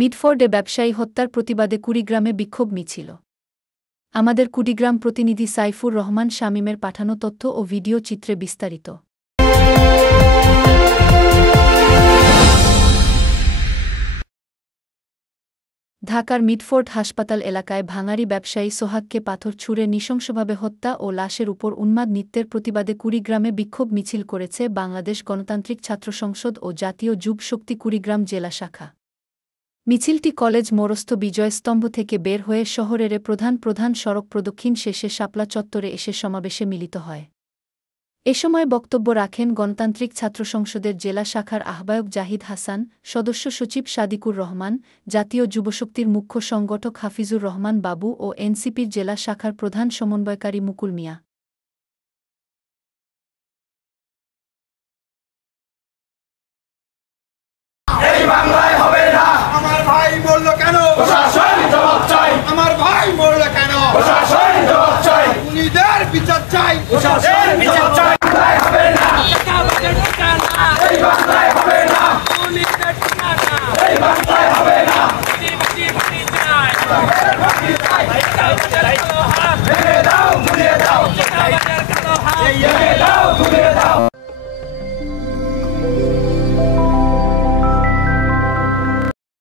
মিডফোর্ডে ব্যবসায়ী হত্যার প্রতিবাদে কুড়িগ্রামে বিক্ষোভ মিছিল। আমাদের কুড়িগ্রাম প্রতিনিধি সাইফুর রহমান শামীমের পাঠানো তথ্য ও ভিডিও চিত্রে বিস্তারিত। ঢাকার মিডফোর্ড হাসপাতাল এলাকায় ভাঙারি ব্যবসায়ী সোহাগকে পাথর ছুঁড়ে নৃশংসভাবে হত্যা ও লাশের উপর উন্মাদ নৃত্যের প্রতিবাদে কুড়িগ্রামে বিক্ষোভ মিছিল করেছে বাংলাদেশ গণতান্ত্রিক ছাত্র সংসদ ও জাতীয় যুব শক্তি কুড়িগ্রাম জেলা শাখা। মিছিলটি কলেজ মোড়স্থ বিজয় স্তম্ভ থেকে বের হয়ে শহরের প্রধান সড়ক প্রদক্ষিণ শেষে শাপলা চত্বরে এসে সমাবেশে মিলিত হয়। এ সময় বক্তব্য রাখেন গণতান্ত্রিক ছাত্র সংসদের জেলা শাখার আহ্বায়ক জাহিদ হাসান, সদস্য সচিব সাদিকুর রহমান, জাতীয় যুবশক্তির মুখ্য সংগঠক হাফিজুর রহমান বাবু ও এনসিপির জেলা শাখার প্রধান সমন্বয়কারী মুকুল মিয়া। এই বাংলায় হবে না। আমার ভাই মরল কেন? প্রশাসন জবাব চাই। আমার ভাই মরল কেন? প্রশাসন জবাব চাই। খুনিদের বিচার চাই। প্রশাসন বিচার চাই। বাংলায় হবে না। এই বাংলায় হবে না।